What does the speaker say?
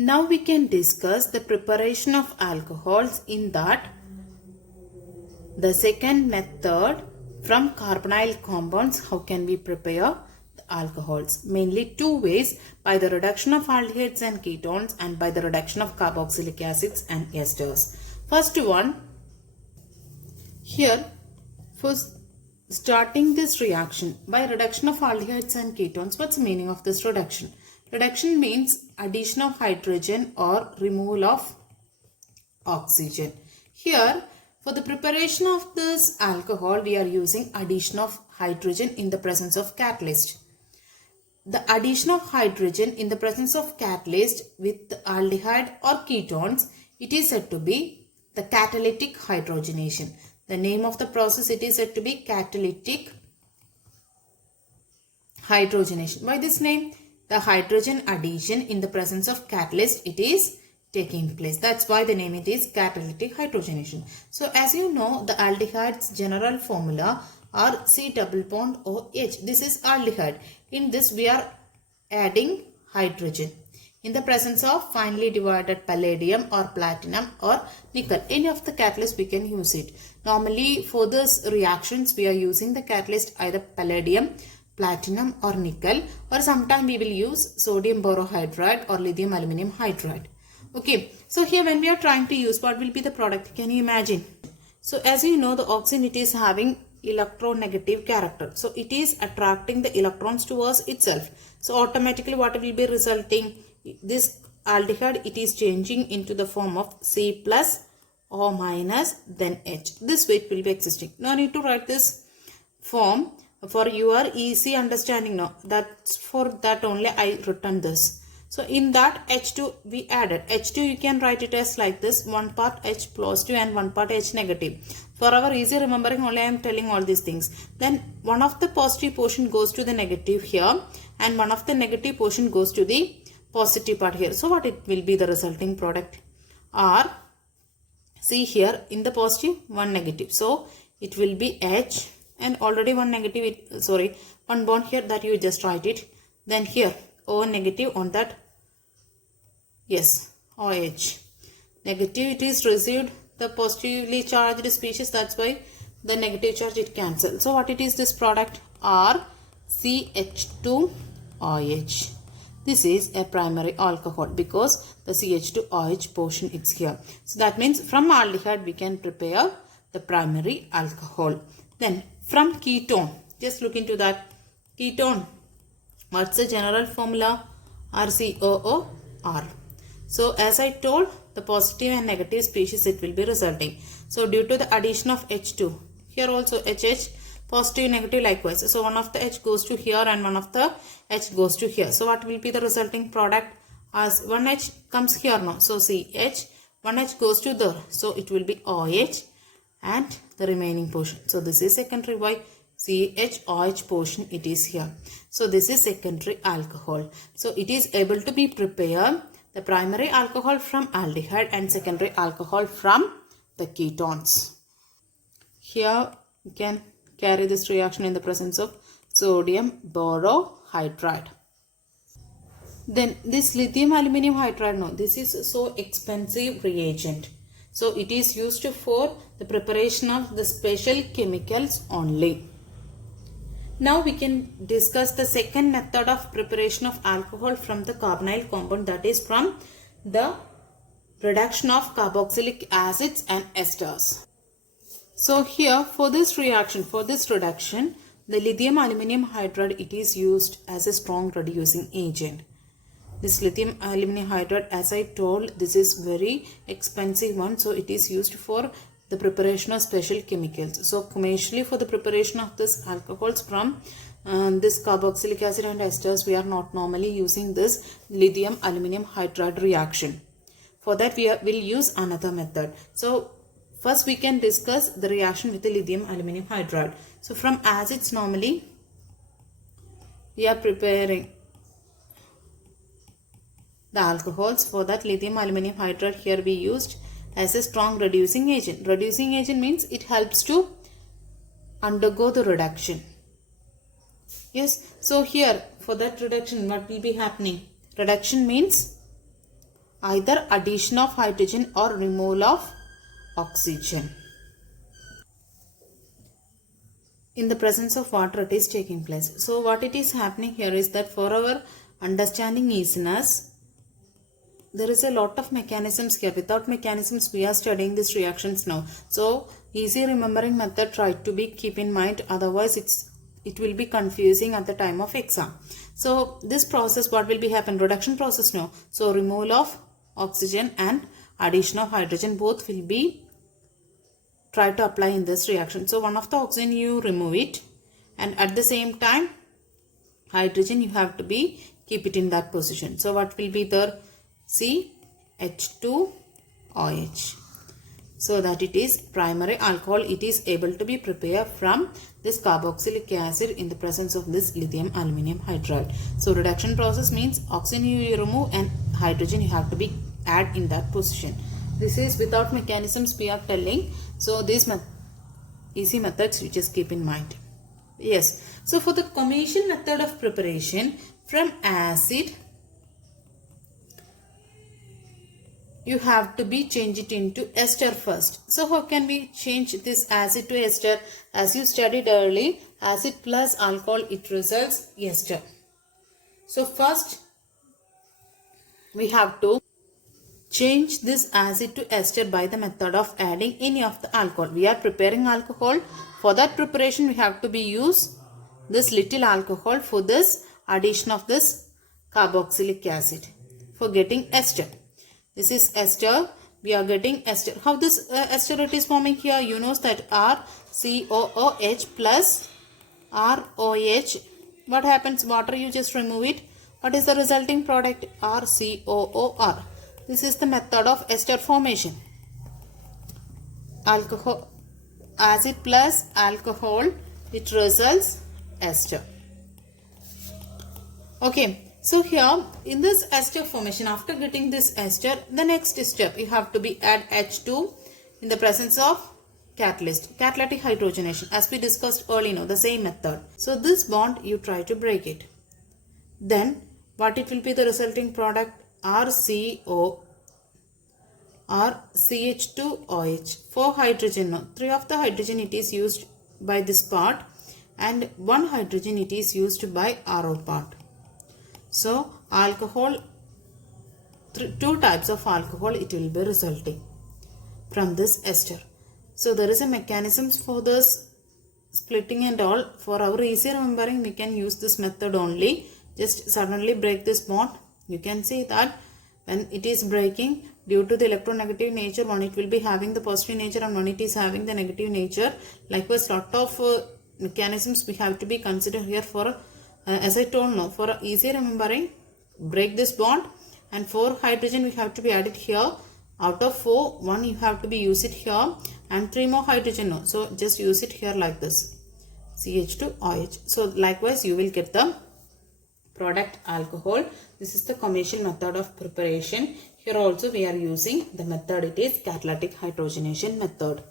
Now we can discuss the preparation of alcohols in that the second method from carbonyl compounds. How can we prepare the alcohols? Mainly two ways, by the reduction of aldehydes and ketones and by the reduction of carboxylic acids and esters. First one, here for starting this reaction by reduction of aldehydes and ketones. What's the meaning of this reduction? Reduction means addition of hydrogen or removal of oxygen. Here, for the preparation of this alcohol, we are using addition of hydrogen in the presence of catalyst. The addition of hydrogen in the presence of catalyst with aldehyde or ketones, it is said to be the catalytic hydrogenation. The name of the process, it is said to be catalytic hydrogenation. By this name, the hydrogen addition in the presence of catalyst, it is taking place. That's why the name it is catalytic hydrogenation. So as you know, the aldehyde's general formula are C double bond OH. This is aldehyde. In this we are adding hydrogen in the presence of finely divided palladium or platinum or nickel. Any of the catalyst we can use it. Normally for this reactions we are using the catalyst either palladium, platinum or nickel, or sometimes we will use sodium borohydride or lithium aluminum hydride. Okay, so here when we are trying to use, what will be the product? Can you imagine? So as you know, the oxygen, it is having electronegative character. So it is attracting the electrons towards itself. So automatically what will be resulting? This aldehyde, it is changing into the form of C plus O minus then H. This way it will be existing. No need to write this form for your easy understanding. No, that's for that only I written this. So in that H2 we added. H2 you can write it as like this, one part H positive and one part H negative. For our easy remembering only I am telling all these things. Then one of the positive portion goes to the negative here and one of the negative portion goes to the positive part here. So what it will be the resulting product? Or see here in the positive one negative. So it will be H and already one negative, one bond here, that you just write it. Then here O negative on that, yes, OH. Negative, it is received the positively charged species, that's why the negative charge it cancels. So what it is, this product? RCH2OH. This is a primary alcohol because the CH2OH portion is here. So that means from aldehyde we can prepare the primary alcohol. Then from ketone, just look into that. Ketone, what's the general formula? RCOOR. So as I told, the positive and negative species it will be resulting. So due to the addition of H2, here also HH, positive negative likewise. So one of the H goes to here and one of the H goes to here. So what will be the resulting product? As one H comes here now. So CH, one H goes to there. So it will be OH and the remaining portion. So this is secondary. Why? CHOH portion it is here. So this is secondary alcohol. So it is able to be prepared, the primary alcohol from aldehyde and secondary alcohol from the ketones. Here you can carry this reaction in the presence of sodium borohydride. Then this lithium aluminum hydride, no, this is so expensive reagent. So it is used for the preparation of the special chemicals only. Now we can discuss the second method of preparation of alcohol from the carbonyl compound, that is from the reduction of carboxylic acids and esters. So here for this reaction, for this reduction, the lithium aluminum hydride, it is used as a strong reducing agent. This lithium aluminum hydride, as I told, this is very expensive one. So it is used for the preparation of special chemicals. So commercially for the preparation of this alcohols from this carboxylic acid and esters, we are not normally using this lithium aluminum hydride reaction. For that we will use another method. So first we can discuss the reaction with the lithium aluminum hydride. So from acids normally we are preparing the alcohols. For that lithium aluminum hydride here we used as a strong reducing agent. Reducing agent means it helps to undergo the reduction. Yes, so here for that reduction what will be happening? Reduction means either addition of hydrogen or removal of oxygen. In the presence of water it is taking place. So what it is happening here is that for our understanding easiness, there is a lot of mechanisms here. Without mechanisms we are studying these reactions now. So easy remembering method try to be keep in mind, otherwise it will be confusing at the time of exam. So this process, what will be happen? Reduction process now. So removal of oxygen and addition of hydrogen both will be try to apply in this reaction. So one of the oxygen you remove it, and at the same time hydrogen you have to be keep it in that position. So what will be there? CH2OH. So that it is primary alcohol. It is able to be prepared from this carboxylic acid in the presence of this lithium aluminum hydride. So reduction process means oxygen you remove and hydrogen you have to be add in that position. This is without mechanisms we are telling. So these easy methods you just keep in mind. Yes. So for the commercial method of preparation from acid, you have to be change it into ester first. So how can we change this acid to ester? As you studied earlier, acid plus alcohol, it results ester. So first we have to change this acid to ester by the method of adding any of the alcohol. We are preparing alcohol. For that preparation we have to be use this little alcohol for this addition of this carboxylic acid for getting ester. This is ester. We are getting ester. How this ester it is forming here? You know that RCOOH plus ROH. What happens? Water you just remove it. What is the resulting product? RCOOR. This is the method of ester formation. Alcohol, acid plus alcohol, it results ester. Okay. So here in this ester formation, after getting this ester, the next step you have to be add H2 in the presence of catalyst, catalytic hydrogenation, as we discussed earlier, the same method. So this bond you try to break it. Then what it will be the resulting product? RCO or CH2OH. 4 hydrogen, 3 of the hydrogen it is used by this part and 1 hydrogen it is used by RO part. So alcohol, 2 types of alcohol it will be resulting from this ester. So there is a mechanism for this splitting and all. For our easy remembering we can use this method only. Just suddenly break this bond. You can see that when it is breaking, due to the electronegative nature, one it will be having the positive nature and one it is having the negative nature. Likewise, lot of mechanisms we have to be considered here for as I told now, for easy remembering, break this bond and 4 hydrogen we have to be added here. Out of 4, 1 you have to be use it here and 3 more hydrogen now. So just use it here like this, CH2OH. So likewise you will get the product alcohol. This is the commercial method of preparation. Here also we are using the method, it is catalytic hydrogenation method.